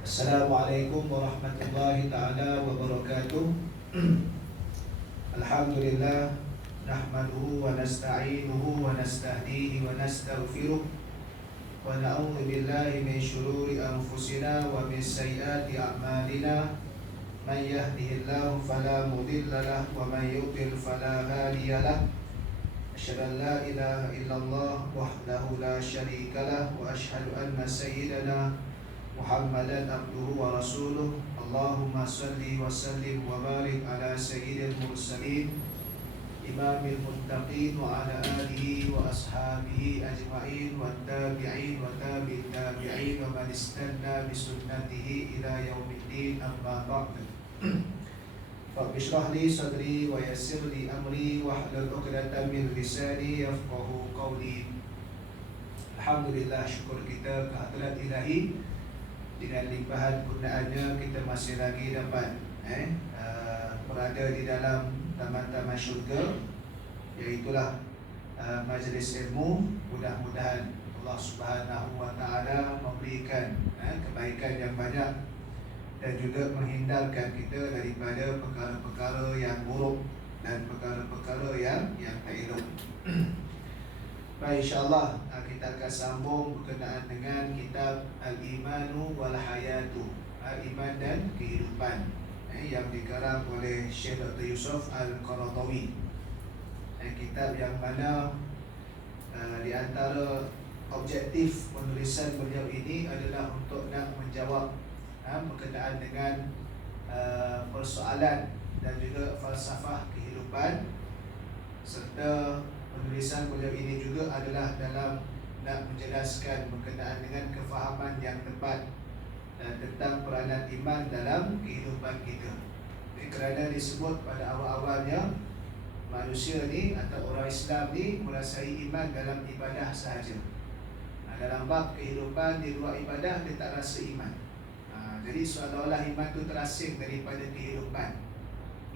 Assalamualaikum warahmatullahi ta'ala wabarakatuh. Alhamdulillah, nahmaduhu wa nasta'inuhu wa nastahdihi wa nastaghfiruh wa na'udzu billahi min syururi anfusina wa min sayyiati a'malina. Man yahdihillahu fala mudilla lahu wa man yudlil fala hadiya lahu. Asyhadu an la ilaha illallah wahdahu la syarika lahu wa asyhadu anna sayyidana Muhammadan abduhu wa rasuluh. Allahumma salli wa sallim wa barik ala sayyidil mursalin imamil muttaqin wa ala alihi wa ashabihi ajma'in wa tabi'in wa tabi'in tabi'in wa man istanna bi sunnatihi ila yaumiddin, amma ba'd. Rabbi shrah li sadri wa yassir li amri wa hlul 'uqdatam min lisani yafqahu qawli. Alhamdulillah, syukur kita kehadirat Ilahi. Dengan limpahan kurniaannya kita masih lagi dapat berada di dalam taman-taman syurga, iaitulah majlis ilmu. Mudah-mudahan Allah Subhanahu wa Ta'ala memberikan kebaikan yang banyak dan juga menghindarkan kita daripada perkara-perkara yang buruk dan perkara-perkara yang tak elok. Baik, insyaAllah kita akan sambung berkenaan dengan kitab Al-Imanu wal Hayatu, Iman dan Kehidupan, yang dikarang oleh Syekh Dr. Yusuf Al-Qaradawi. Kitab yang mana di antara objektif penulisan beliau ini adalah untuk nak menjawab berkenaan dengan persoalan dan juga falsafah kehidupan, serta penulisan beliau ini juga adalah dalam nak menjelaskan berkenaan dengan kefahaman yang tepat tentang peranan iman dalam kehidupan kita. Kerana disebut pada awal-awalnya, manusia ni atau orang Islam ni merasai iman dalam ibadah sahaja. Dalam bab kehidupan di luar ibadah dia tak rasa iman. Jadi seolah-olah iman tu terasing daripada kehidupan.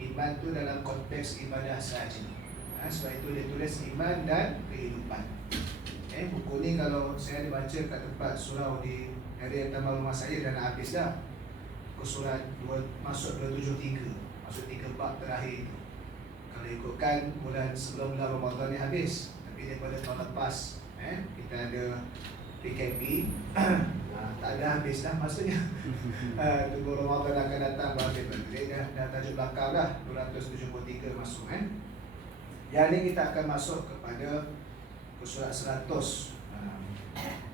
Iman tu dalam konteks ibadah sahaja. Sebab itu dia tulis iman dan kehidupan. Buku ni kalau saya dibaca kat tempat surau di area taman rumah saya dah nak habis dah. Buku surat masuk 273, masuk 3 bab terakhir itu. Kalau ikutkan bulan sebelum bulan Ramadan ni habis. Tapi daripada tahun lepas kita ada PKP, tak ada habis dah maksudnya. Tunggu Ramadan akan datang baru habis. Jadi dah tajuk belakang dah 273 masuk Yang ni kita akan masuk kepada surat 100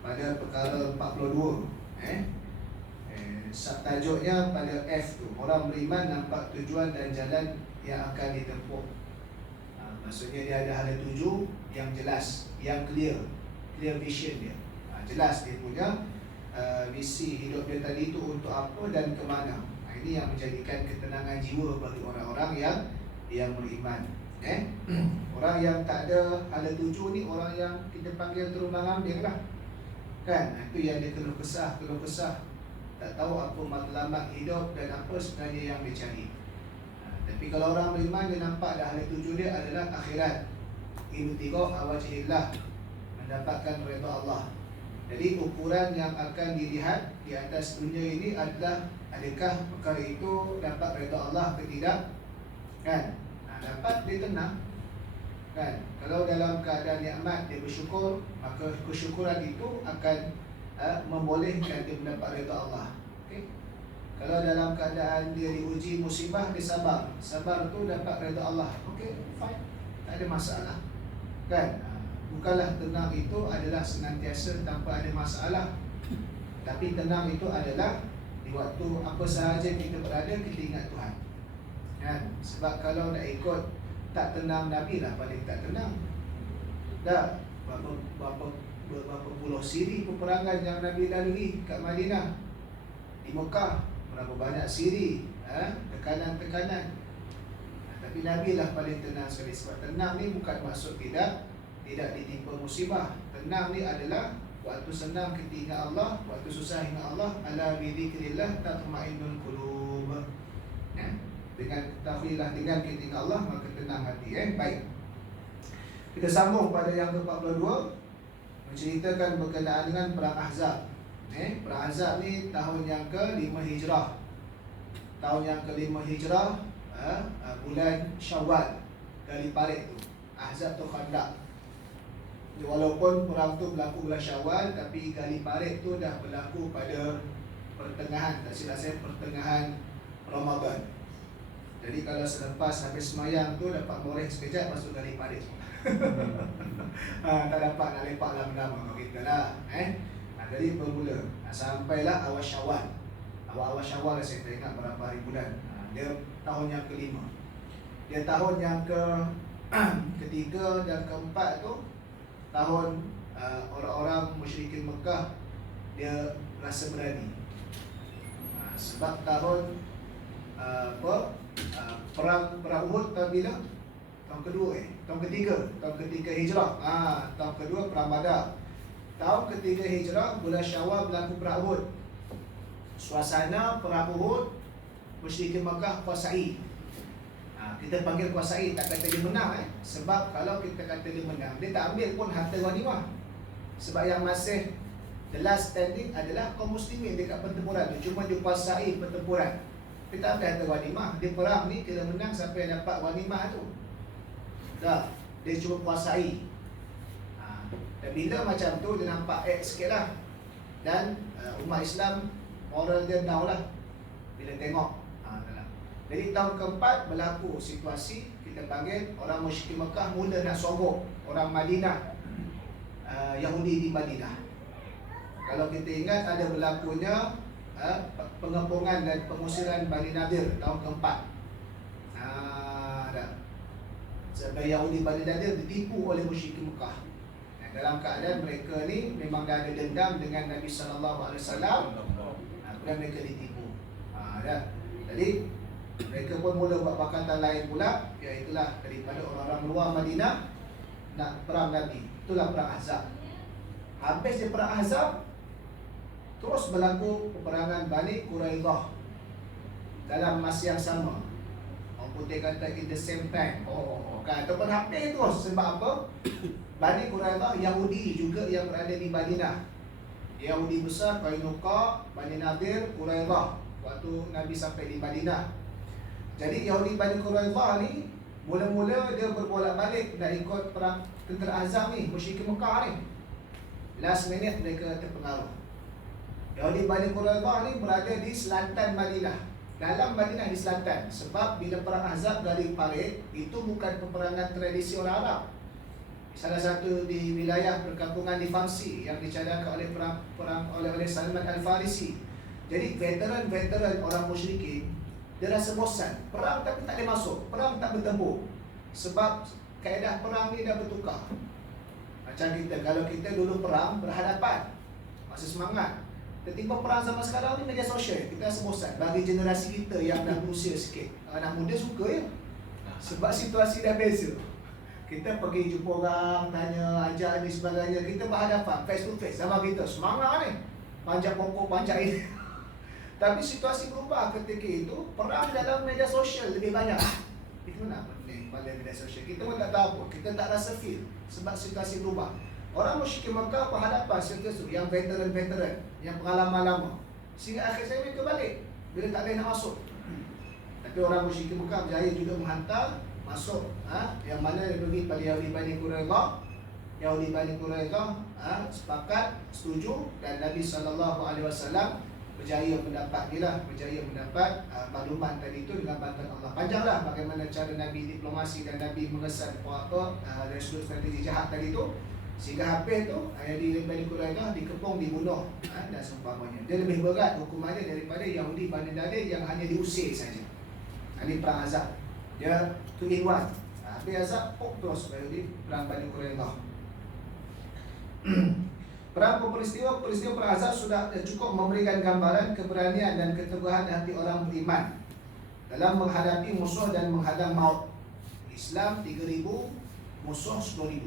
pada perkara 42. Subtajuknya pada F tu, orang beriman nampak tujuan dan jalan yang akan ditempuh. Maksudnya dia ada hala tuju yang jelas, yang clear vision dia. Jelas dia punya visi hidup dia tadi tu untuk apa dan ke mana. Ini yang menjadikan ketenangan jiwa bagi orang-orang yang beriman. Orang yang tak ada hala tuju ni orang yang kita panggil terumbang ambing lah. Kan? Itu yang dia keluh kesah. Tak tahu apa matlamat hidup dan apa sebenarnya yang dia cari. Tapi kalau orang beriman, dia nampak dah hala tuju dia adalah akhirat. Ibtigha wajhillah, mendapatkan redha Allah. Jadi ukuran yang akan dilihat di atas dunia ini adalah adakah perkara itu dapat redha Allah ke tidak? Kan? Dapat dia tenang. Kan? Kalau dalam keadaan nikmat dia bersyukur, maka kesyukuran itu akan membolehkan dia mendapat redha Allah. Okay? Kalau dalam keadaan dia diuji musibah, dia sabar. Sabar tu dapat redha Allah. Okay, fine. Tak ada masalah. Kan? Bukanlah tenang itu adalah senantiasa tanpa ada masalah. Tapi tenang itu adalah di waktu apa sahaja kita berada, kita ingat Tuhan. Kan? Sebab kalau nak ikut tak tenang Nabi lah paling tak tenang. Dah berapa puluh siri peperangan yang Nabi lalui kat Madinah. Di Mekah berapa banyak siri, tekanan-tekanan. Tapi Nabi lah paling tenang sekali. Sebab tenang ni bukan maksud tidak ditimpa musibah. Tenang ni adalah waktu senang kita ingat Allah, waktu susah ingat Allah. Ala bi dzikrillah tatma'innul qulub. Dengan takhlilah, dengan kita ingat Allah, maka tenang hati. Baik. Kita sambung pada yang ke-42, menceritakan berkenaan dengan perang Ahzab. Perang Ahzab ni tahun yang ke-5 Hijrah. Tahun yang ke-5 Hijrah, bulan Syawal, Gali Parit tu. Ahzab tu Khandaq. Walaupun perang tu berlaku bulan Syawal, tapi Gali Parit tu dah berlaku pada pertengahan, tak silap saya, pertengahan Ramadan. Jadi kalau selepas habis semayang tu dapat moreh sekejap, masuk Gali Parit. Tak dapat nak lepak lama-lama kita lah. Jadi bermula sampailah awal Syawal. Awal-awal Syawal saya tak ingat berapa hari bulan. Dia tahun yang ke-5. Dia tahun yang ketiga dan keempat tu tahun orang-orang musyrikin Mekah dia rasa berani. Sebab tahun perang Uhud tahun bila? Tahun kedua tahun ketiga Hijrah. Tahun kedua perang Badar. Tahun ketiga Hijrah, bulan Syawal berlaku perang Uhud. Suasana perang Uhud, musyrikin Makkah kuasai. Kita panggil kuasai, tak kata dia menang Sebab kalau kita kata dia menang, dia tak ambil pun harta ghanimah. Sebab yang masih the last standing adalah kaum muslimin dekat pertempuran tu. Cuma dia kuasai pertempuran. Dia tak ambil harta ghanimah. Dia perang ni kena menang sampai dapat ghanimah tu. Dah, dia cuma kuasai. Dan bila macam tu dia nampak sikit lah. Dan umat Islam moral dia down lah bila tengok. Jadi tahun keempat berlaku situasi kita panggil orang musyrik Mekah mula nak sogok orang Madinah, Yahudi di Madinah. Kalau kita ingat ada berlakunya pengepungan dan pengusiran Bani Nadir tahun keempat. Sebab Yahudi Bani Nadir ditipu oleh musyrik Mekah. Dalam keadaan mereka ni memang dah ada dendam dengan Nabi SAW, kemudian mereka ditipu. Jadi mereka pun mula buat pakatan lain pula, iaitulah daripada orang-orang luar Madinah nak perang Nabi. Itulah perang Ahzab. Habis dia perang Ahzab, terus berlaku peperangan Bani Quraidah dalam masa yang sama. Orang putih kata in the same time. Ataupun hampir terus. Sebab apa? Bani Quraidah Yahudi juga yang berada di Madinah. Yahudi besar, Qainuqa, Bani Nadir, Quraidah waktu Nabi sampai di Madinah. Jadi Yahudi Bani Quraidah ni mula-mula dia berbolak-balik nak ikut perang tentera Ahzab ni, musyrikin Mekah ni. Last minute mereka terpengaruh. Yahudi Bani Quraidah ni berada di selatan Madinah, dalam Madinah di selatan. Sebab bila perang Ahzab Gali Parit itu bukan peperangan tradisi orang Arab. Salah satu di wilayah perkampungan di Farsi yang dicadangkan oleh oleh Salman Al-Farisi. Jadi veteran orang musyrikin dia rasa bosan. Perang tapi tak boleh masuk, perang tak bertempur. Sebab kaedah perang ni dah bertukar. Macam kita, kalau kita dulu perang berhadapan, masih semangat. Tiba-tiba perang zaman sekarang ni media sosial, kita rasa bosan. Bagi generasi kita yang dah berusia sikit, anak muda suka sebab situasi dah beza. Kita pergi jumpa orang, tanya, ajak ni sebagainya. Kita berhadapan, face to face sama kita. Semangat ni, panjat pokok, panjat ini. Tapi situasi berubah ketika itu. Perang dalam media sosial lebih banyak. Itu mana penting pada media sosial? Kita pun tak tahu pun, kita tak rasa feel. Sebab situasi berubah. Orang musyrik Mekah berhadapan situasi yang veteran-veteran, yang pengalaman lama. Sehingga akhir saya mereka balik bila tak ada nak masuk. Tapi orang musyrik Mekah berjaya juga menghantar masuk, yang mana dia pergi pada Yahudi Bani Quraidah. Yahudi Bani Quraidah sepakat, setuju, dan Nabi SAW berjaya mendapat maklumat tadi itu dengan bantuan Allah. Panjanglah bagaimana cara Nabi diplomasi dan Nabi mengesan dari sudut strategi jahat tadi itu, sehingga habis tu Yahudi Bani Quraidah dikepung, dibunuh dan seumpamanya. Dia lebih berat hukumannya daripada Yahudi Bani Nadir yang hanya diusir saja. Ini perang Ahzab. Dia 2 in 1. Habis Ahzab, terus Yahudi perang Bani Quraidah. Peristiwa perang Ahzab sudah cukup memberikan gambaran keberanian dan keteguhan hati orang beriman dalam menghadapi musuh dan menghadang maut. Islam 3,000, musuh 10,000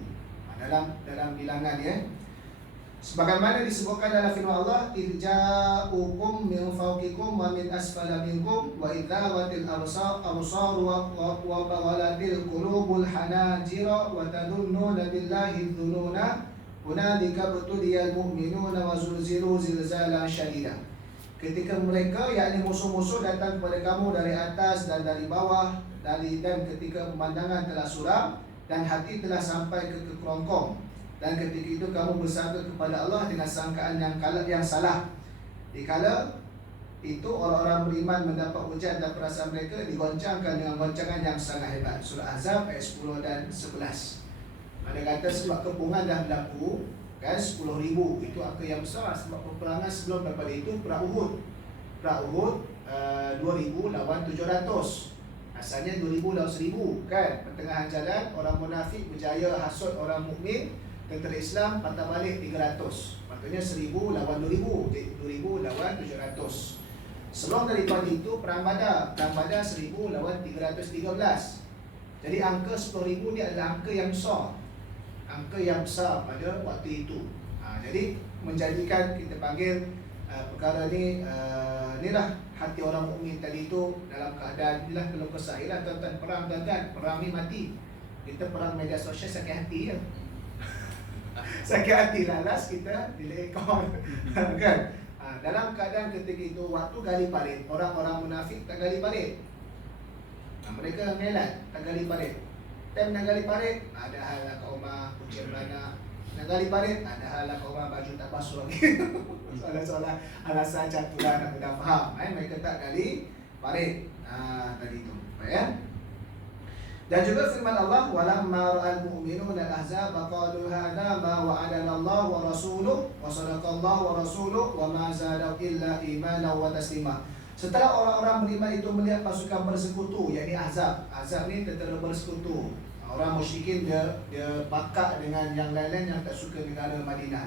dalam bilangan Sebagaimana disebutkan dalam firman Allah, "Irja'ukum min fawqikum wa min asfala minkum wa idzawatil absar wa bawalatil qulubul hanajira wa tadunnuna billahi dzununa hunalika butuliyal mu'minuna wa zulzilu zilzalan syadida. Ketika mereka, yakni musuh-musuh, datang kepada kamu dari atas dan dari bawah, dan ketika pemandangan telah suram dan hati telah sampai ke kerongkong, dan ketika itu kamu bersangka kepada Allah dengan sangkaan yang salah. Dikala itu orang-orang beriman mendapat hujan dan perasaan mereka digoncangkan dengan goncangan yang sangat hebat. Surah Ahzab ayat 10 dan 11. Ada kata sebab kepungan dah berlaku, kan, 10,000 itu angka yang besar. Sebab peperangan sebelum daripada itu perang Uhud. Perang Uhud 2,000 lawan 700. Asalnya 2,000 lawan 1,000, kan. Pertengahan jalan orang munafik berjaya hasut orang mukmin, tentera Islam patah balik 300. Maksudnya 1,000 lawan 2,000, 2,000 lawan 700. Sebelum daripada itu perang Badar. Perang Badar 1,000 lawan 313. Jadi angka 10,000 ni adalah angka yang besar. Angka yang besar pada waktu itu. Jadi menjadikan kita panggil perkara ni, inilah hati orang mukmin tadi itu dalam keadaan inilah kalau kesahiran tuan-tuan. Perang ni mati. Kita perang media sosial sakit hati je. Sakit hati lalas kita delay account. Kan? Dalam keadaan ketika itu waktu gali parit, orang-orang munafik tak gali parit. Mereka ngelat tak gali parit. Time nak gali parit, ada hal lah kau rumah kucing belana. Nak gali parit, ada hal lah kau rumah baju tak basuh lagi. Soalan-soalan alasan jatuh lah, nak dah faham. Mereka tak gali parit. Tadi tu. Ya. Dan juga firman Allah, walamma ra'al mu'minuna al-ahzab qalu hadza ma wa'adana Allah wa rasuluhu wa sadaqallahu wa rasuluhu wa ma zada illa imanan wa taslima. Setelah orang-orang beriman itu melihat pasukan bersekutu, yakni Ahzab. Ahzab ni tentera bersekutu. Orang musyrikin dia pakak dengan yang lain-lain yang tak suka negara Madinah.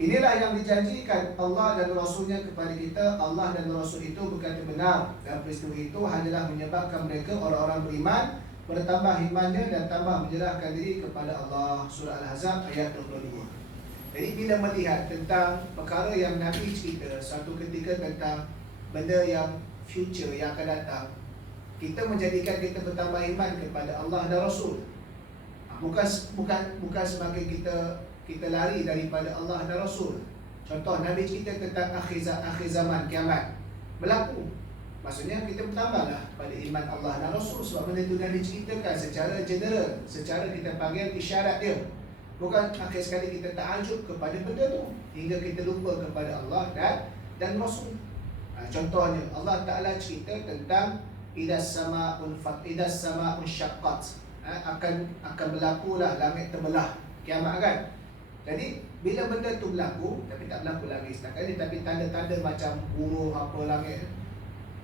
Inilah yang dijanjikan Allah dan Rasulnya kepada kita. Allah dan Rasul itu berkata benar, dan peristiwa itu hanyalah menyebabkan mereka orang-orang beriman bertambah imannya dan tambah menyerahkan diri kepada Allah. Surah Al-Ahzab ayat 22. Jadi bila melihat tentang perkara yang Nabi cerita suatu ketika tentang benda yang future yang akan datang, kita menjadikan kita bertambah iman kepada Allah dan Rasul. Bukan semakin kita lari daripada Allah dan Rasul. Contoh Nabi cerita tentang akhir zaman kiamat berlaku. Maksudnya kita bertambahlah pada iman Allah dan Rasul. Sebab benda itu dah diceritakan secara general, secara kita panggil isyarat dia. Bukan akhir sekali kita ta'ajub kepada benda tu hingga kita lupa kepada Allah dan Rasul. Contohnya Allah Ta'ala cerita tentang idas sama'un syaqqat. Akan berlakulah langit terbelah, kiamat kan. Jadi bila benda tu berlaku, tapi tak berlaku lagi setakat ni, tapi tanda-tanda macam buruh apa langit.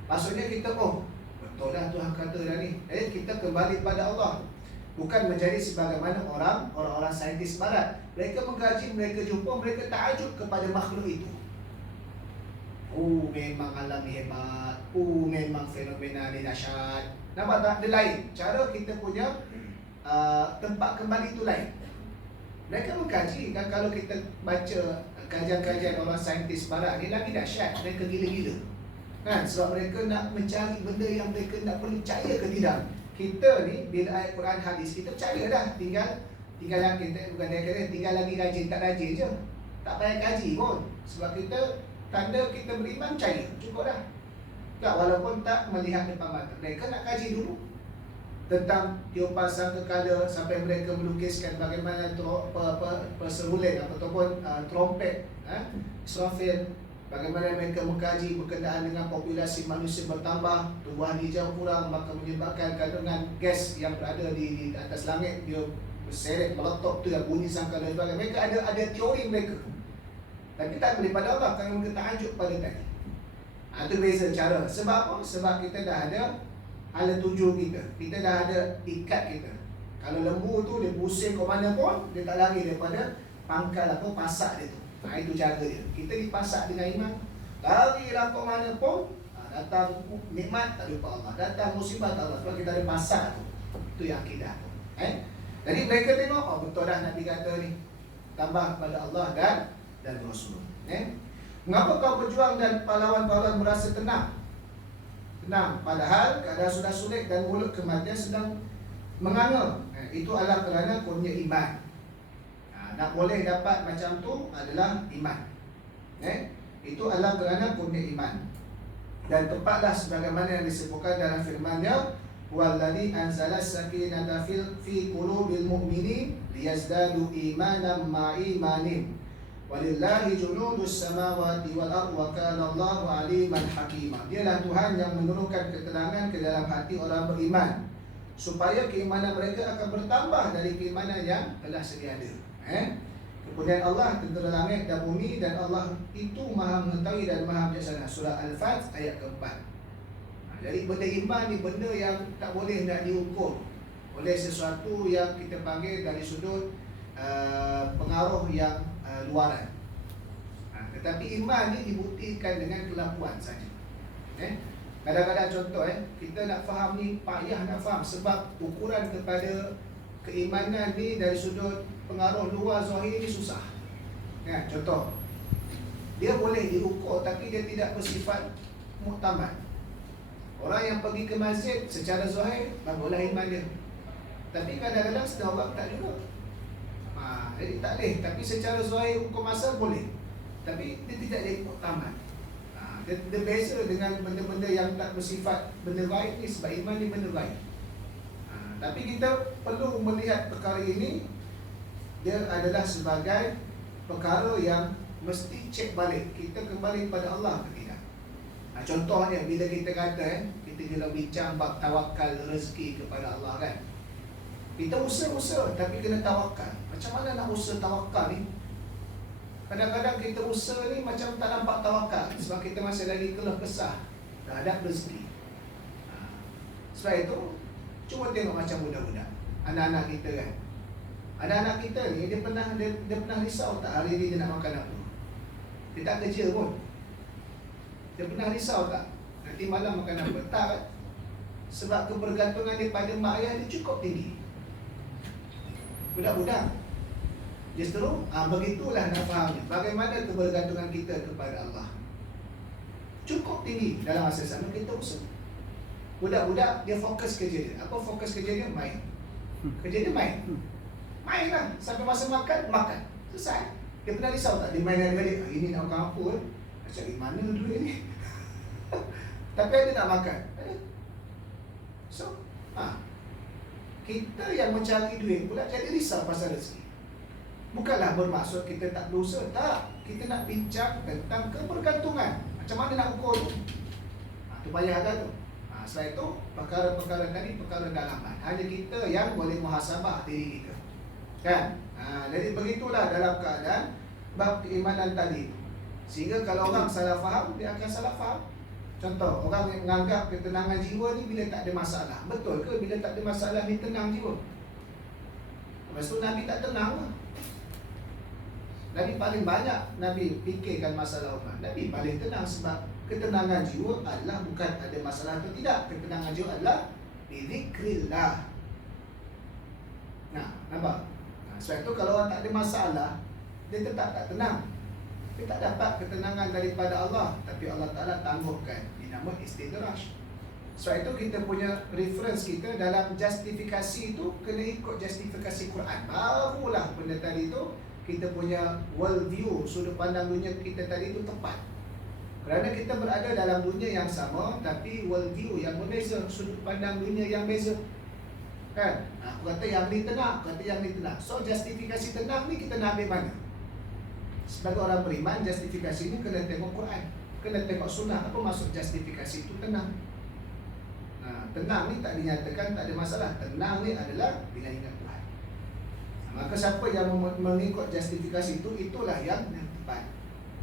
Maksudnya kita, betul lah Tuhan kata dah ni. Jadi kita kembali pada Allah. Bukan menjadi sebagaimana orang-orang saintis barat. Mereka mengkaji, mereka jumpa, mereka ta'ajub kepada makhluk itu. Memang alam ni hebat. Memang fenomena ni dahsyat. Nampak tak? Dia lain. Cara kita punya tempat kembali itu lain. Mereka mengkaji kan, kalau kita baca kajian-kajian orang saintis barat ni lagi dahsyat. Mereka gila-gila kan, sebab mereka nak mencari benda yang mereka nak percaya ke tidak. Kita ni bila ayat Quran hadis kita percaya dah, tinggal yang kita bukan dia kata tinggal lagi rajin tak rajin je. Tak payah kaji pun. Sebab kita tanda kita beriman percaya, cukup dah. Tak, walaupun tak melihat depan mata. Mereka nak kaji dulu tentang tiupan sangkakala sampai mereka melukiskan bagaimana perseruling ataupun trompet, Israfil. Bagaimana mereka mengkaji berkenaan dengan populasi manusia bertambah, tumbuhan hijau kurang, maka menyebabkan kandungan gas yang berada di atas langit dia berseret meletup tu yang bunyi sangkala dan sebagainya. Mereka ada teori mereka. Tapi tak boleh pada Allah kerana mereka ta'ajub pada tadi. Itu beza cara. Sebab apa? Sebab kita dah ada alat tuju kita. Kita dah ada ikat kita. Kalau lembu tu dia pusing ke mana pun, dia tak lari daripada pangkal pasak dia tu. Itu cara dia. Kita dipasak dengan iman. Larilah ke mana pun, datang nikmat tak lupa Allah, datang musibah tak Allah. Sebab kita ada pasak tu. Itu yang akidah tu. Jadi mereka tengok, betul dah Nabi kata ni. Tambah kepada Allah dan Rasul. Mengapa kau berjuang dan pahlawan-pahlawan merasa tenang? Tenang, padahal keadaan sudah sulit dan mulut kematian sedang menganga. Itu adalah kerana kurnia iman. Nak boleh dapat macam tu adalah iman. Itu adalah kerana kurnia iman. Dan tepatlah sebagaimana yang disebutkan dalam firman-Nya, "Wallazi anzala sakinata fi qulubil mu'minin liyazdadu imanan ma'a imanin. Walillahi junudus samawati wal ardh wa kana Allahu aliman hakima." Dialah Tuhan yang menurunkan ketenangan ke dalam hati orang beriman, supaya keimanan mereka akan bertambah dari keimanan yang telah sedia ada. Kemudian Allah tentera langit dan bumi, dan Allah itu maha mengetahui dan maha bijaksana. Surah Al-Fat ayat keempat. Jadi benda iman ni benda yang tak boleh nak diukur oleh sesuatu yang kita panggil dari sudut pengaruh yang luaran. Tetapi iman ni dibuktikan dengan kelakuan saja. Kadang-kadang contoh kita nak faham ni payah nak faham, sebab ukuran kepada keimanan ni dari sudut pengaruh luar zahir ni susah. Contoh, dia boleh diukur tapi dia tidak bersifat muktamad. Orang yang pergi ke masjid secara zahir baguslah iman dia, tapi kadang-kadang setengah orang tak juga. Jadi tak boleh. Tapi secara zahir hukum asal boleh, tapi dia tidak jadi muktamad. Dia beza dengan benda-benda yang tak bersifat benda baik ni, sebab iman ni benda baik. Tapi kita perlu melihat perkara ini, dia adalah sebagai perkara yang mesti cek balik, kita kembali kepada Allah ke tidak. Contohnya bila kita kata kita kena bincang bab tawakal rezeki kepada Allah kan. Kita usaha tapi kena tawakal. Macam mana nak usaha tawakal ni? Kadang-kadang kita usaha ni macam tak nampak tawakal, sebab kita masih lagi keluh kesah terhadap rezeki. Sebab itu cuba tengok macam budak-budak, anak-anak kita kan. Anak-anak kita ni dia pernah risau tak hari ni dia nak makan apa? Dia tak kerja pun. Dia pernah risau tak nanti malam makan apa? Tak kan? Sebab kebergantungan dia pada mak ayah dia cukup tinggi. Budak-budak justru begitulah nak fahamnya. Bagaimana kebergantungan kita kepada Allah cukup tinggi. Dalam masa sama kita usaha. Budak-budak dia fokus kerja dia. Apa fokus kerja dia? Main. Kerja dia main. Main lah. Sampai masa makan, makan. Selesai. Dia pernah risau tak? Dia main dengan adik. Ini nak makan apa? Nak cari mana duit ni? Tapi ada nak makan. So, kita yang mencari duit pula jadi risau pasal rezeki. Bukanlah bermaksud kita tak berusaha. Tak. Kita nak bincang tentang kebergantungan. Macam mana nak ukur tu? Itu payahkan tu. Setelah itu, perkara-perkara tadi perkara dalaman. Hanya kita yang boleh muhasabah diri kita. Kan? Jadi begitulah dalam keadaan bab keimanan tadi. Sehingga kalau orang salah faham, dia akan salah faham. Contoh, orang yang menganggap ketenangan jiwa ni bila tak ada masalah. Betul ke bila tak ada masalah ni tenang jiwa? Lepas tu Nabi tak tenang lah. Nabi paling banyak Nabi fikirkan masalah umat. Nabi paling tenang, sebab ketenangan jiwa adalah bukan ada masalah atau tidak. Ketenangan jiwa adalah bizikrillah. Nampak? Sebab itu kalau orang tak ada masalah, dia tetap tak tenang. Dia tak dapat ketenangan daripada Allah. Tapi Allah Ta'ala tangguhkan. Dinama istidraj. Sebab itu kita punya reference kita dalam justifikasi itu kena ikut justifikasi Quran. Barulah benda tadi itu kita punya world view, sudut pandang dunia kita tadi itu tepat. Kerana kita berada dalam dunia yang sama, tapi world view yang berbeza, sudut pandang dunia yang beza. Kan? Aku kata yang ni tenang, aku kata yang ni tenang. So justifikasi tenang ni kita nak ambil mana? Sebagai orang beriman, justifikasi ni kena tengok Quran, kena tengok sunnah. Apa maksud justifikasi itu tenang? Tenang ni tak dinyatakan tak ada masalah. Tenang ni adalah bila ingat Tuhan. Maka siapa yang mengikut justifikasi itu, itulah yang tepat.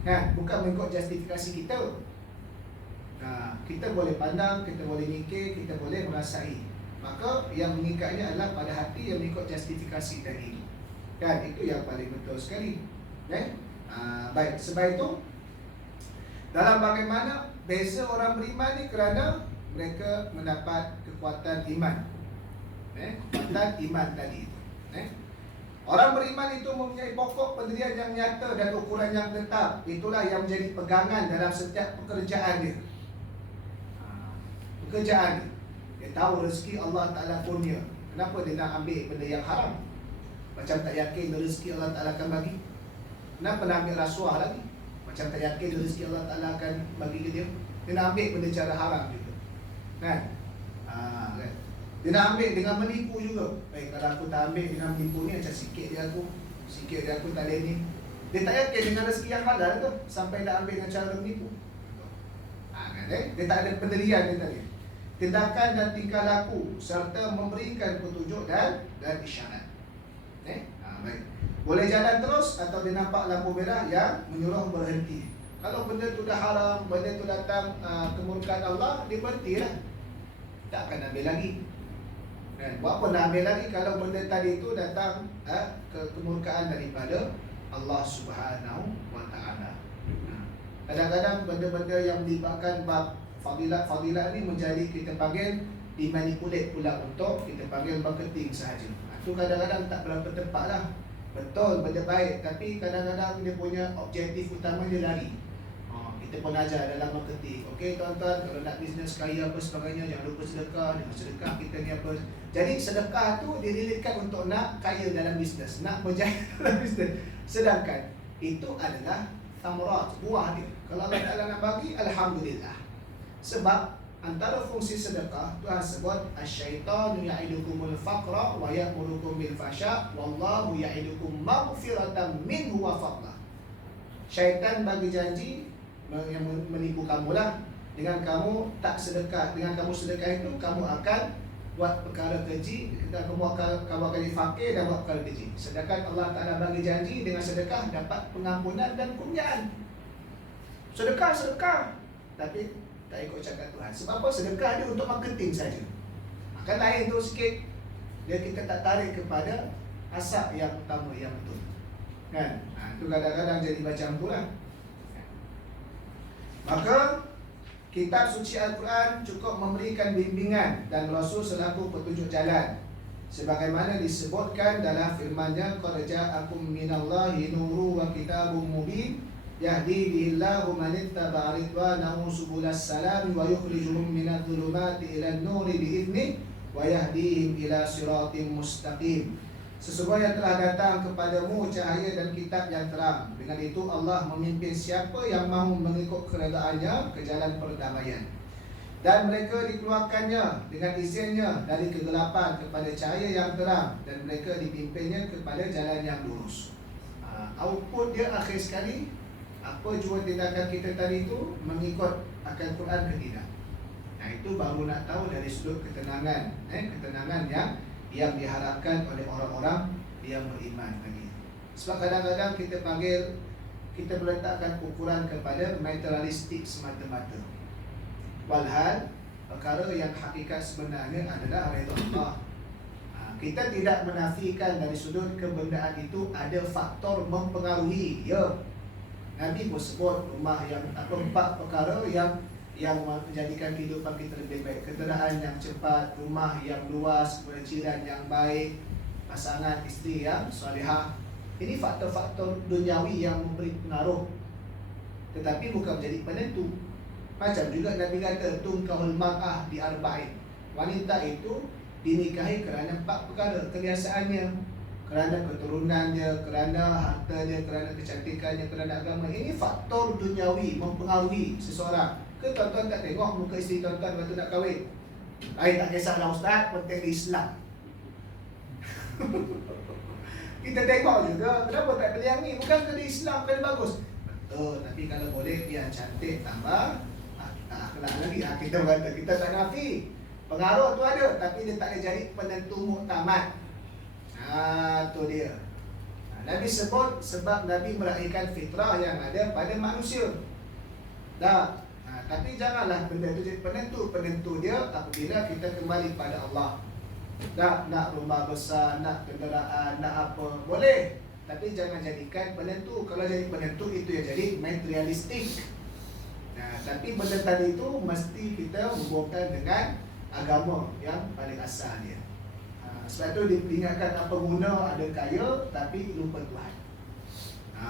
Kan? Bukan mengikut justifikasi kita. Kita boleh pandang, kita boleh mikir, kita boleh merasai. Maka yang mengikatnya adalah pada hati yang mengikut justifikasi tadi. Kan? Itu yang paling betul sekali. Baik, sebab itu dalam bagaimana beza orang beriman ni, kerana mereka mendapat kekuatan iman. Kekuatan iman tadi itu. Orang beriman itu mempunyai pokok pendirian yang nyata dan ukuran yang tetap. Itulah yang menjadi pegangan dalam setiap pekerjaan dia. Pekerjaan dia. Dia tahu rezeki Allah Ta'ala kurnia. Kenapa dia nak ambil benda yang haram? Macam tak yakin rezeki Allah Ta'ala akan bagi. Kenapa nak ambil rasuah lagi? Macam tak yakin rezeki Allah Ta'ala akan bagi ke dia. Dia nak ambil benda cara haram juga, kan? Kan? Dia nak ambil dengan menipu juga. Baik, kalau aku tak ambil dengan menipu ni, macam sikit dia aku tak boleh ni. Dia tak yakin dengan rezeki yang halal tu, sampai nak ambil dengan cara menipu. Kan, dia tak ada pendirian dia tadi. Tindakan dan tingkah laku serta memberikan petunjuk dan isyarat. Baik. Boleh jalan terus atau dia nampak lampu merah yang menyuruh berhenti. Kalau benda tu dah haram, benda tu datang kemurkaan Allah, dia berhentilah. Tak akan ambil lagi. Kan? Buat apa nak ambil lagi kalau benda tadi tu datang kemurkaan daripada Allah Subhanahu wa Ta'ala. Kadang-kadang benda-benda yang melibatkan bab fadilat ni menjadi kita panggil dimanipulate pula untuk kita panggil marketing sahaja. Itu kadang-kadang tak berapa tepat lah. Betul, benda baik, tapi kadang-kadang dia punya objektif utama dia lari. Kita pengajar dalam marketing. Okey tuan-tuan, kalau nak bisnes kaya apa sebagainya, jangan lupa sedekah. Dengan sedekah kita ni apa. Jadi sedekah tu direlitkan untuk nak kaya dalam bisnes, nak berjaya dalam bisnes. Sedangkan itu adalah thamarat, buah dia. Kalau Allah Ta'ala nak bagi, alhamdulillah. Sebab antara fungsi sedekah, Tuhan sebut asyaitanu ya'idukumul faqra wa ya'murukum bil fahsya wallahu ya'idukum maghfiratan minhu wa fadlah. Syaitan bagi janji yang menipu kamu lah. Dengan kamu tak sedekah, dengan kamu sedekah itu kamu akan buat perkara keji, dan kamu akan jadi fakir dan buat perkara keji. Sedangkan Allah Ta'ala bagi janji dengan sedekah dapat pengampunan dan kurniaan. Sedekah, tapi tak ikut cakap Tuhan. Sebab apa? Sedekah dia untuk marketing saja. Akan lain tu sikit. Dia kita tak tarik kepada asas yang utama, yang betul. Kan? Itu kadang-kadang jadi macam tu lah. Maka kitab suci Al-Quran cukup memberikan bimbingan dan Rasul selaku petunjuk jalan. Sebagaimana disebutkan dalam firman-Nya, qad ja'akum minallahi nuru wa kitabun mubin yahdi bihillahu man ittaba'a ridwanahu subulas salam wa yukhrijuhum minadh dhulumati ilan nuri bi'idhnihi wa yahdihim ila siratim mustaqim. Sesungguhnya telah datang kepadamu cahaya dan kitab yang terang. Dengan itu Allah memimpin siapa yang mahu mengikut keredaannya ke jalan perdamaian. Dan mereka dikeluarkannya dengan izinnya dari kegelapan kepada cahaya yang terang, dan mereka dipimpinnya kepada jalan yang lurus. Output dia akhir sekali, apa jua tindakan kita tadi itu mengikut akan Quran ke tidak. Itu baru nak tahu dari sudut ketenangan, ketenangan yang diharapkan oleh orang-orang yang beriman lagi. Sebab kadang-kadang kita meletakkan ukuran kepada materialistik semata-mata. Walhal perkara yang hakikat sebenarnya adalah redha Allah. Kita tidak menafikan dari sudut kebendaan itu ada faktor mempengaruhi. Ya, Nabi pun sebut rumah yang empat perkara yang menjadikan kehidupan kita lebih baik. Kenderaan yang cepat, rumah yang luas, jiran yang baik, pasangan isteri yang solehah. Ini faktor-faktor duniawi yang memberi pengaruh, tetapi bukan menjadi penentu. Macam juga Nabi kata, tunkahul mar'ah di arba'in. Wanita itu dinikahi kerana empat perkara. Kebiasaannya, kerana keturunannya, kerana hartanya, kerana kecantikannya, kerana agama. Ini faktor duniawi mempengaruhi seseorang. Ke tuan-tuan tak tengok muka isteri tuan-tuan waktu nak kahwin? Tak kisahlah ustaz, penting Islam. Kita tengok juga, kenapa tak pilih yang ni? Bukan kerana Islam, kerana bagus. Betul, tapi kalau boleh dia cantik, tambah akhlak lagi. Kita berkata, kita tak nafi. Pengaruh tu ada, tapi dia tak boleh jadi penentu muktamad. Tu dia. Nabi sebut sebab Nabi meraihkan fitrah yang ada pada manusia. Tapi janganlah benda itu jadi penentu. Penentu dia apabila kita kembali pada Allah. Nak rumah besar, nak kenderaan, nak apa, boleh. Tapi jangan jadikan penentu. Kalau jadi penentu, itu yang jadi materialistik. Tapi benda tadi itu mesti kita hubungkan dengan agama yang paling asal dia. Sebab itu diingatkan apa guna ada kaya tapi lupa Tuhan.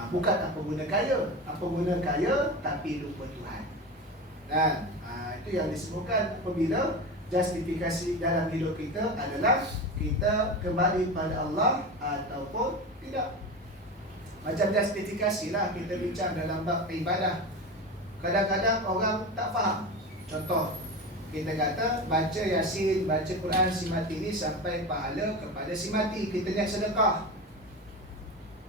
Bukan apa guna kaya, apa guna kaya tapi lupa Tuhan. Dan itu yang disebutkan apabila justifikasi dalam hidup kita adalah kita kembali pada Allah ataupun tidak. Macam justifikasi lah kita bincang dalam bab ibadah. Kadang-kadang orang tak faham. Contoh, kita kata baca Yasin, baca Quran si mati ni sampai pahala kepada si mati. Kita niat sedekah.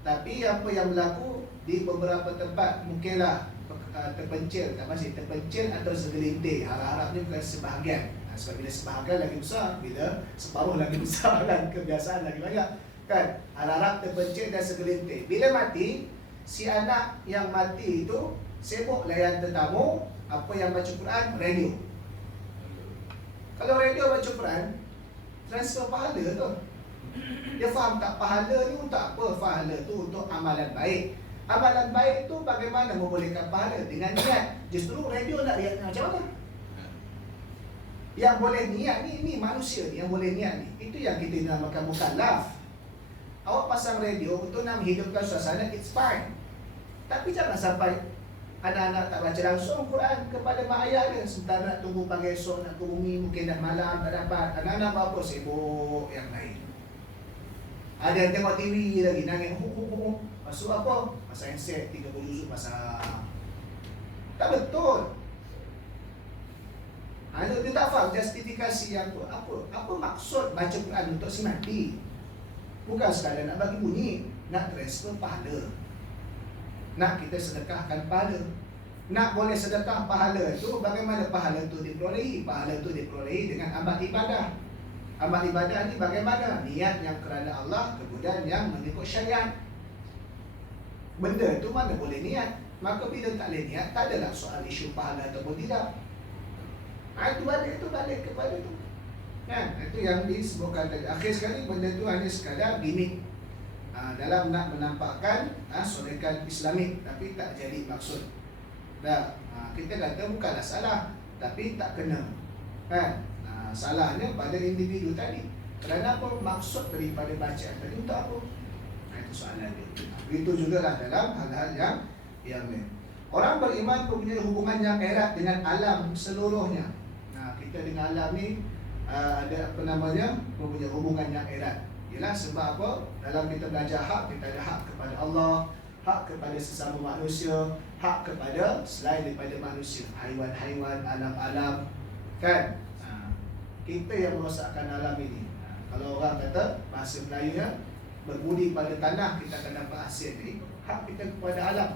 Tapi apa yang berlaku di beberapa tempat mungkinlah terpencil, tak masih terpencil atau segelintir. Harap-harapnya bukan sebahagian. Sebab bila sebahagian lagi besar, bila separuh lagi besar dan kebiasaan lagi banyak, kan? Harap-harap terpencil dan segelintir. Bila mati, si anak yang mati itu sibuk layan tetamu. Apa yang baca Quran? Radio. Kalau radio baca Quran, transfer pahala tu. Dia faham tak pahala ni untuk apa? Pahala tu untuk amalan baik. Amalan baik tu bagaimana membolehkan pahala? Dengan niat. Justru radio nak niat macam mana? Yang boleh niat ni manusia ni yang boleh niat ni. Itu yang kita namakan mukallaf. Awak pasang radio untuk nak menghidupkan suasana, it's fine. Tapi jangan sampai anak-anak tak baca langsung Quran kepada mak ayah dia. Sementara nak tunggu pagi esok, nak ke bumi, mungkin dah malam, tak dapat. Anak-anak apa-apa sibuk yang lain. Ada yang tengok TV lagi, nangis. Masuk apa? Pasal handset, 30 juzuk pasal. Tak betul. Dia tak faham justifikasi yang tu. Apa maksud baca Quran untuk si mati? Bukan sekadar nak bagi bunyi, nak transfer pahala. Nak kita sedekahkan pahala. Nak boleh sedekah pahala itu, bagaimana pahala itu diperolehi? Pahala itu diperolehi dengan amal ibadah. Amal ibadah ni bagaimana? Niat yang kerana Allah, kemudian yang mengikut syariat. Benda tu mana boleh niat. Maka bila tak boleh niat, tak adalah soal isu pahala ataupun tidak. Itu balik kepada tu. Kan? Itu yang disebutkan tadi. Akhir sekali benda tu hanya sekadar gimmick dalam nak menampakkan sonekan Islamik, tapi tak jadi maksud. Kita kata bukanlah salah, tapi tak kena. Kan? Salahnya pada individu tadi. Kerana apa? Maksud daripada bacaan tadi untuk apa? Itu soalan dia. Begitu jugalah dalam hal-hal yang lain. Orang beriman mempunyai hubungan yang erat dengan alam seluruhnya. Kita dengan alam ni ada mempunyai hubungan yang erat. Ialah sebab apa? Dalam kita belajar hak, kita ada hak kepada Allah, hak kepada sesama manusia, hak kepada selain daripada manusia, haiwan-haiwan, alam-alam. Kan? Kita yang merosakkan alam ini. Kalau orang kata bahasa Melayunya, berbudi pada tanah, kita akan dapat hasil. Jadi hak kita kepada alam.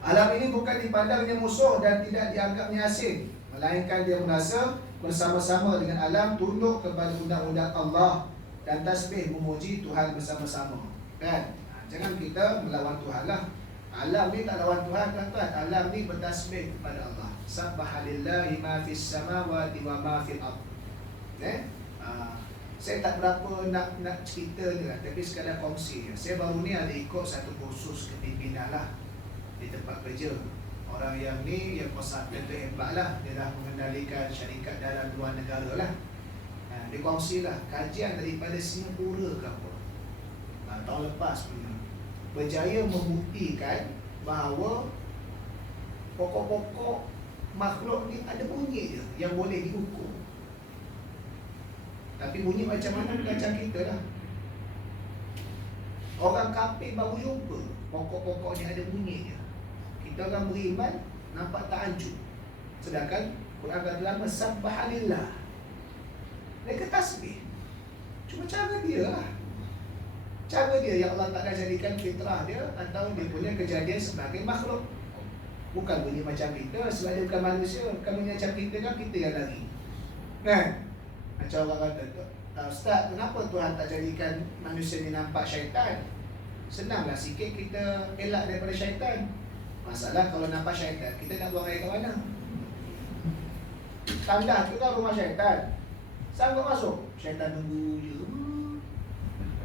Alam ini bukan dipandangnya musuh dan tidak dianggapnya asing, melainkan dia merasa bersama-sama dengan alam tunduk kepada undang-undang Allah dan tasbih memuji Tuhan bersama-sama. Kan? Jangan kita melawan Tuhan lah. Alam ni tak lawan Tuhan, tuan-tuan. Alam ni bertasbih kepada Allah. Subhanallahi ma fis samawati wa ma fil ardh. Saya tak berapa nak cerita ni lah, tapi sekadar kongsi. Saya baru ni ada ikut satu kursus kepimpinan lah di tempat kerja. Orang yang ni, yang konsultan tu hebat lah. Dia dah mengendalikan syarikat dalam luar negara lah. Dia kongsi lah kajian daripada Singapura ke apa, tahun lepas punya, berjaya membuktikan bahawa pokok-pokok makhluk ni ada bunyi je yang boleh diukur. Tapi bunyi macam mana macam kita lah. Orang kafir baru jumpa pokok-pokok ni ada bunyi je. Kita orang beriman nampak tak hancur. Sedangkan Quran kata lama Subhanallah. Mereka tasbih. Cuma cara dia lah. Cara dia yang Allah tak jadikan fitrah dia atau dia punya kejadian sebagai makhluk. Bukan bunyi macam kita, sebab dia bukan manusia. Bukan bunyi macam kita kan, kita yang lari. Kan? Macam orang kata, Ustaz, kenapa Tuhan tak jadikan manusia ni nampak syaitan? Senanglah sikit kita elak daripada syaitan. Masalah kalau nampak syaitan, kita nak buang air ke mana? Tandas tu kan rumah syaitan. Sanggup masuk? Syaitan tunggu je.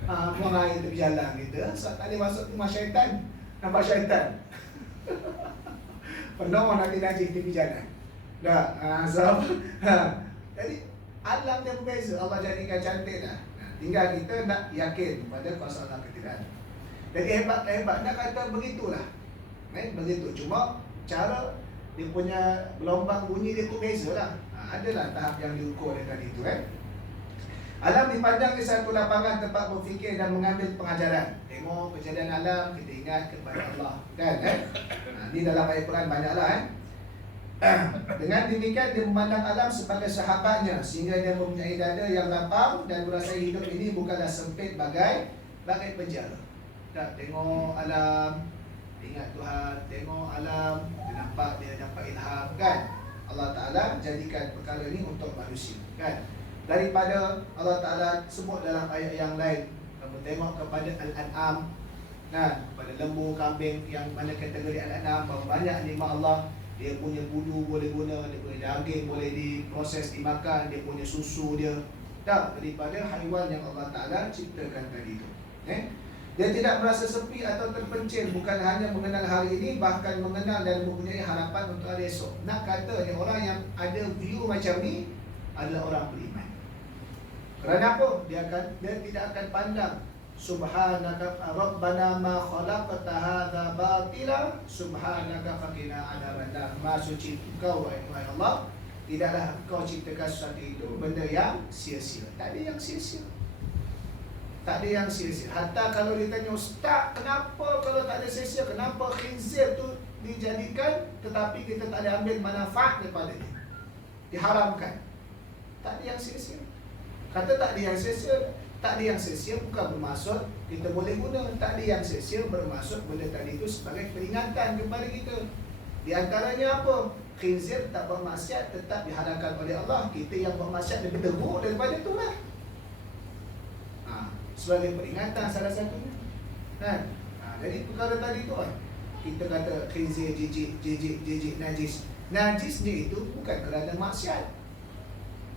Buang air tepi jalan kita. Sebab tak boleh masuk rumah syaitan. Nampak syaitan. Pernah orang nak najis tepi jalan. Jadi alam dia berbeza. Allah jadikan cantik dah. Tinggal kita nak yakin pada kuasa Allah ketiadaan. Jadi hebat-hebat nak kata begitulah. Begitu. Cuma cara dia punya gelombang bunyi dia tu beza lah. Adalah tahap yang diukur dengan itu. Alam dipandang di satu lapangan tempat berfikir dan mengambil pengajaran. Tengok kejadian alam, kita ingat kepada Allah. Kan? Ini dalam ayat Quran banyaklah. Dengan demikian dia memandang alam sebagai sahabatnya, sehingga dia mempunyai dada yang lapang dan merasa hidup ini bukanlah sempit bagai penjara. Tak tengok alam, ingat Tuhan, tengok alam, dia dapat ilham, kan? Allah Ta'ala jadikan perkara ini untuk manusia, kan? Daripada Allah Ta'ala sebut dalam ayat yang lain, kamu tengok kepada Al-An'am, pada lembu, kambing, yang mana kategori Al-An'am, berapa banyak nikmat Allah. Dia punya bulu boleh guna, dia punya daging boleh diproses, dimakan, dia punya susu dia, tak, daripada haiwan yang Allah Ta'ala ciptakan tadi itu. Dia tidak merasa sepi atau terpencil, bukan hanya mengenal hari ini, bahkan mengenal dan mempunyai harapan untuk hari esok. Nak kata ni, orang yang ada view macam ni adalah orang beriman. Kerana apa? Dia tidak akan pandang subhanaka rabbana ma khalaqta hadza batila subhanaka faqina adzabannar. Maha suci Engkau wahai Allah, tidaklah Engkau ciptakan sesuatu itu benda yang sia-sia. Tak ada yang sia-sia. Tak ada yang sia-sia. Hatta kalau ditanya, Ustaz, kenapa kalau tak ada sia-sia, kenapa khinzir tu dijadikan tetapi kita tak ada ambil manfaat daripada dia, diharamkan? Tak ada yang sia-sia. Kata tak ada yang sia-sia, tak ada yang sia-sia bukan bermaksud kita boleh guna. Tak ada yang sia-sia bermaksud benda tadi itu sebagai peringatan kepada kita. Di antaranya apa? Khinzir tak bermaksiat tetap dihalalkan oleh Allah. Kita yang bermaksiat lebih teruk daripada tu lah. Sebagai peringatan salah satunya, kan? Jadi perkara tadi tu kan, kita kata khinzir, jijik, najis. Najisnya itu bukan kerana maksiat.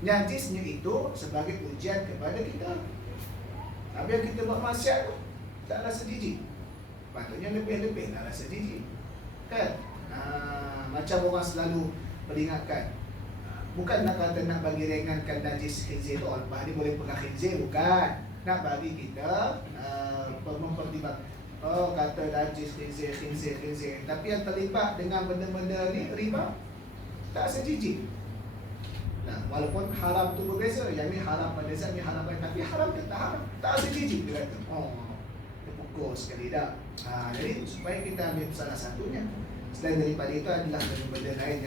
Najisnya itu sebagai ujian kepada kita. Tapi yang kita buat maksiat tu tak rasa jijik, patutnya lebih-lebih nak rasa jijik, kan? Macam orang selalu peringatkan, bukan nak kata nak bagi ringankan najis khinzir tu, lepas dia boleh pegang khinzir, bukan. Nak bagi kita mempertimbang, oh kata najis khinzir, tapi yang terlibat dengan benda-benda ni riba, tak rasa jijik. Walaupun haram tu berbeza, yang ni haram pada zat, ni haram pada, tapi haram ke tak haram, tak rasa jijik. Dia kata, dia pukul sekali dah. Jadi supaya kita ambil salah satunya. Selain daripada itu adalah benda lain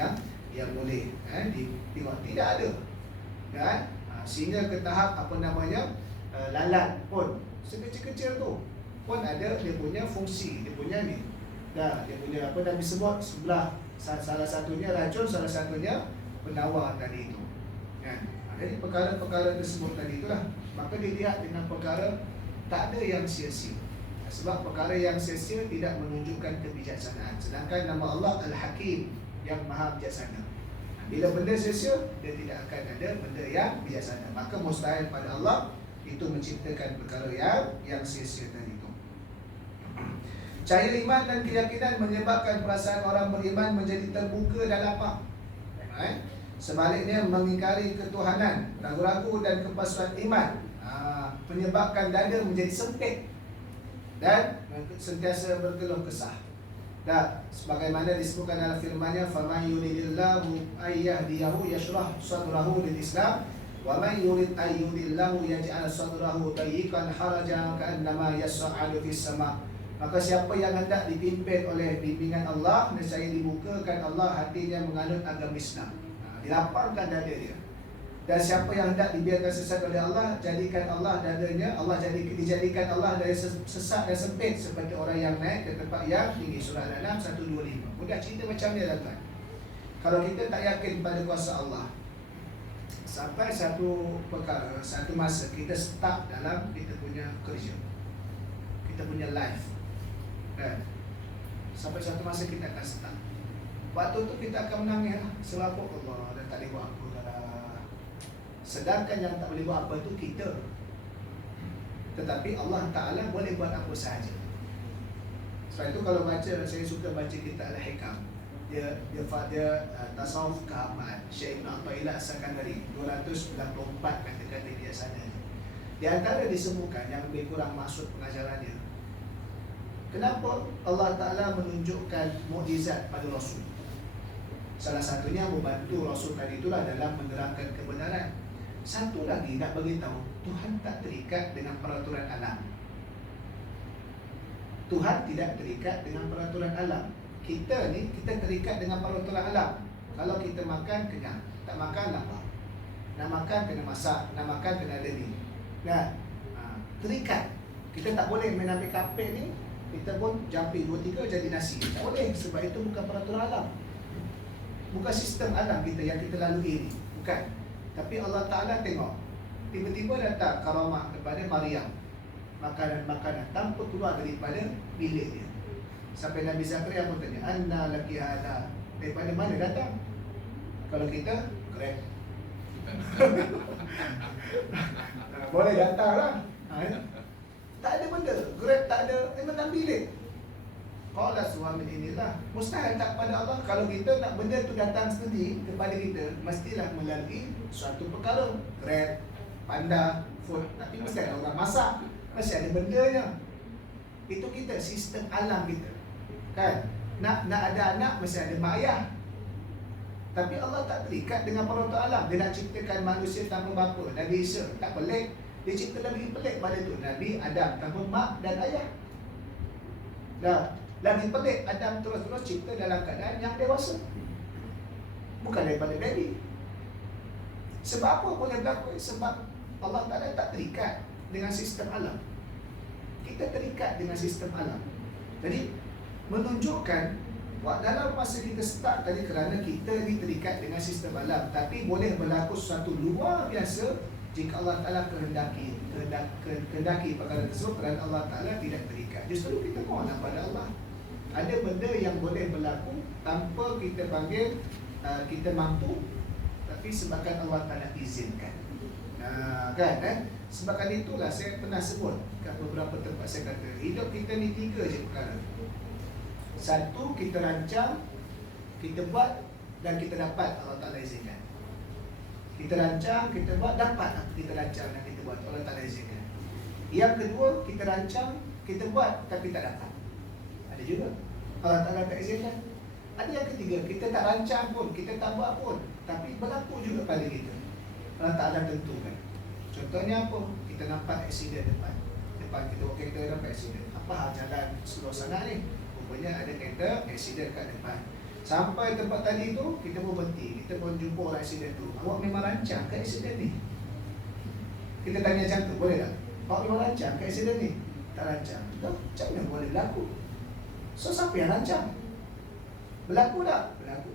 yang boleh ditengok. Tidak ada, kan? Sehingga ke tahap lalat pun, sekecil-kecil tu pun ada dia punya fungsi, dia punya ni. Dia punya dah disebut sebelah, salah satunya racun, salah satunya penawar tadi itu, kan? Jadi perkara-perkara tersebut tadi itulah, maka dilihat dengan perkara tak ada yang sia-sia. Sebab perkara yang sia-sia tidak menunjukkan kebijaksanaan. Sedangkan nama Allah Al-Hakim, yang maha bijaksana. Bila benda sia-sia, dia tidak akan ada benda yang bijaksana. Maka mustahil pada Allah itu menciptakan perkara yang sia-sia tadi itu. Cahaya iman dan keyakinan menyebabkan perasaan orang beriman menjadi terbuka dan lapang. Sebaliknya mengingkari ketuhanan, ragu-ragu dan kepalsuan iman menyebabkan dada menjadi sempit dan sentiasa berkeluh kesah. Dan sebagaimana disebutkan dalam firman-Nya, faman yuridillahu ayyahdiyahu yashrah sadrahu lil Islam wa man yurid ayyudillahu yaj'al sadrahu dayyiqan harajan ka'annama yas'adu fis sama'. Maka siapa yang hendak dipimpin oleh bimbingan Allah, nescaya dibukakan Allah hatinya menganut agama Islam. Dilapangkan dada dia. Dan siapa yang hendak dibiarkan sesat oleh Allah, jadikan Allah dadanya, dijadikan Allah dari sesat dan sempit seperti orang yang naik ke tempat yang tinggi. Surah Al-An'am 125. Mudah cerita macam ni, tuan. Kalau kita tak yakin pada kuasa Allah, sampai satu perkara, satu masa kita stuck dalam kita punya kerja, kita punya life, kan? Sampai satu masa kita akan stuck. Waktu tu kita akan menangis lah. Sebab Allah dah tak boleh buat apa dah. Sedangkan yang tak boleh buat apa tu kita. Tetapi Allah Ta'ala boleh buat apa sahaja. Sebab itu kalau baca, saya suka baca kitab Al-Hikam. Dia tasawuf kehamaan, Syekh Ibn Athaillah As-Sakandari, 294 kata-kata dia sana. Di antara disebutkan yang lebih kurang maksud pengajarannya, kenapa Allah Ta'ala menunjukkan mukjizat pada Rasul? Salah satunya membantu Rasul tadi itulah dalam menerangkan kebenaran. Satu lagi nak bagi tahu, Tuhan tak terikat dengan peraturan alam. Tuhan tidak terikat dengan peraturan alam. Kita ni, kita terikat dengan peraturan alam. Kalau kita makan, kenyang. Tak makan, lapar. Nak makan, kena masak. Nak makan, kena ada ni. Kan? Terikat. Kita tak boleh main ambil kapek ni, kita pun jampi 2-3 jadi nasi. Tak boleh, sebab itu bukan peraturan alam. Bukan sistem alam kita yang kita lalui ni. Bukan. Tapi Allah Ta'ala tengok, tiba-tiba datang karamah kepada Maryam, makanan-makanan tanpa keluar daripada bilik dia. Sampai Nabi Zakaria pun tanya, anna laki hadha, daripada mana datang? Kalau kita, Grab. Boleh datang lah. Tak ada benda, Grab tak ada, datang bilik. Qala suami inilah, mustahil tak pada Allah. Kalau kita nak benda tu datang sendiri kepada kita, mestilah melalui suatu perkara. Grab, Panda, food. Tapi mesti ada orang masak, mesti ada bendanya. Itu kita, sistem alam kita. Kan? Nak ada anak, mesti ada mak ayah. Tapi Allah tak terikat dengan peraturan alam. Dia nak ciptakan manusia tanpa bapa. Nabi Isa, tak pelik. Dia cipta lagi pelik pada tu. Nabi Adam tanpa mak dan ayah. Dah. Lagi pelik, Adam terus-terus cipta dalam keadaan yang dewasa. Bukan daripada baby. Sebab apa boleh berlaku? Sebab Allah Ta'ala tak terikat dengan sistem alam. Kita terikat dengan sistem alam. Jadi menunjukkan dalam masa kita start tadi, kerana kita ni terikat dengan sistem alam, tapi boleh berlaku sesuatu luar biasa jika Allah Ta'ala kehendaki perkara tersebut, kerana Allah Ta'ala tidak terikat. Justru kita mohon pada Allah. Ada benda yang boleh berlaku tanpa kita panggil kita mampu, tapi sebabkan Allah Ta'ala izinkan. Kan? Sebabkan itulah saya pernah sebut kat beberapa tempat, saya kata hidup kita ni 3 je perkara. Satu, kita rancang, kita buat dan kita dapat, Allah Ta'ala izinkan. Kita rancang, kita buat, dapat apa kita rancang dan kita buat, Allah Ta'ala izinkan. Yang kedua, kita rancang, kita buat tapi tak dapat. Ada juga, Allah Ta'ala tak izinkan. Ada yang ketiga, kita tak rancang pun, kita tak buat pun, tapi berlaku juga pada kita. Allah Ta'ala tentukan. Contohnya apa? Kita nampak aksiden depan kita, okey, kita nampak aksiden. Apa hal jalan slow sangat ni? Rupanya ada kereta aksiden kat depan. Sampai tempat tadi tu, kita pun berhenti, kita pun jumpa orang aksiden tu. Awak memang rancang ke aksiden ni? Kita tanya macam tu, boleh tak? Awak memang rancang ke aksiden ni? Tak rancang. Macam mana boleh berlaku? So siapa yang rancang? Berlaku tak? Berlaku.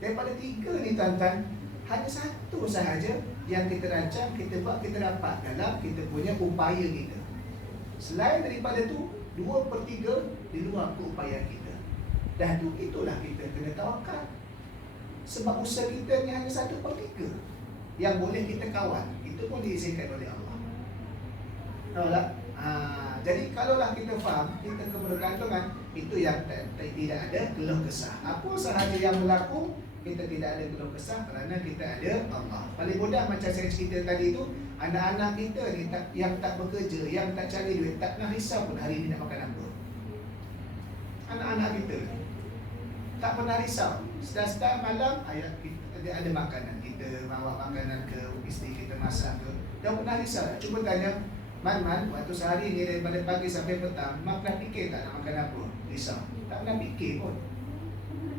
Daripada 3 ni tuan-tuan, hanya satu sahaja yang kita rancang, kita buat, kita dapat dalam kita punya upaya kita. Selain daripada tu, 2/3 di luar keupayaan kita. Dan itulah kita kena tawakal. Sebab usaha kita ni hanya 1/3 yang boleh kita kawal. Itu pun diizinkan oleh Allah. Tahu tak? Jadi kalaulah kita faham, kita kebergantungan, itu yang tidak ada keluh kesah. Apa sahaja yang berlaku, kita tidak ada keluh kesah kerana kita ada Allah. Paling mudah macam saya cerita tadi tu, anak-anak kita ni yang tak bekerja, yang tak cari duit, tak pernah risau pun hari ni nak makan apa. Anak-anak kita tak pernah risau. Sedar-sedar malam, ayah kita ada makanan, kita bawa makanan ke isteri kita masak ke. Tak pernah risau. Cuba tanya, Man, waktu sehari ni daripada pagi sampai petang, Mak pernah fikir tak nak makan apa? Risau. Tak pernah fikir pun.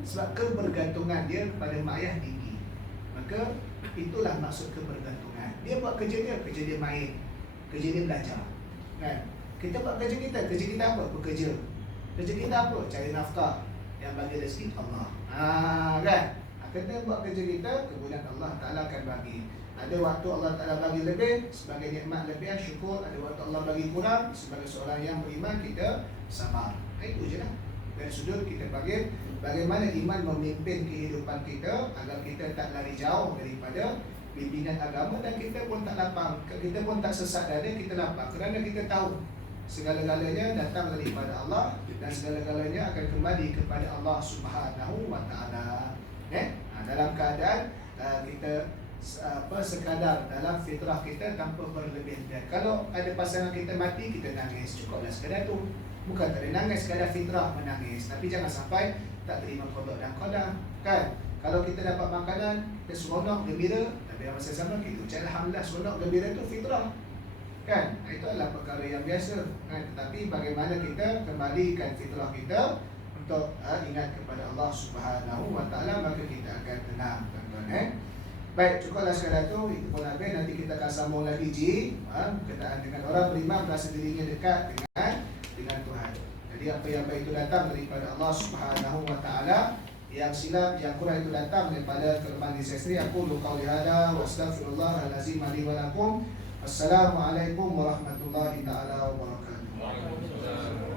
Sebab kebergantungan dia kepada mak ayah tinggi. Maka itulah maksud kebergantungan. Dia buat kerja dia main, kerja dia belajar. Kan? Kita buat kerja kita apa? Bekerja. Kerja kita apa? Cari nafkah. Yang bagi rezeki Allah. Kan? Kita buat kerja kita, kemudian Allah Ta'ala akan bagi. Ada waktu Allah Ta'ala bagi lebih sebagai nikmat lebih, syukur. Ada waktu Allah bagi kurang, sebagai seorang yang beriman kita sabar. Itu je lah. Dari sudut kita panggil bagaimana iman memimpin kehidupan kita agar kita tak lari jauh daripada bimbingan agama, dan kita pun tak lapang, kita pun tak sesak dada, kita lapang kerana kita tahu segala-galanya datang daripada Allah dan segala-galanya akan kembali kepada Allah Subhanahu wa Ta'ala. Dalam keadaan kita sekadar dalam fitrah kita tanpa berlebihan. Kalau ada pasangan kita mati, kita nangis, cukuplah sekadar tu. Bukan tak ada nangis, sekadar fitrah menangis. Tapi jangan sampai tak terima qada dan qadar. Kan? Kalau kita dapat makanan, kita seronok, gembira, tapi masa sama kita ucap alhamdulillah. Seronok, gembira itu fitrah, kan? Itu adalah perkara yang biasa, kan? Tetapi bagaimana kita kembalikan fitrah kita untuk ingat kepada Allah Subhanahu Wa Taala, maka kita akan tenang, tuan-tuan. Baik, cukuplah sekadar itu pun habis. Nanti kita akan sambung lagi berkenaan dengan orang beriman merasa dirinya dekat dengan Tuhan. Jadi apa yang baik itu datang daripada Allah Subhanahu Wa Taala, yang silap, yang kurang itu datang daripada kelemahan diri saya sendiri. Aku qauli hada wa astaghfirullahalazim li wa lakum. Assalamualaikum warahmatullahi taala wabarakatuh.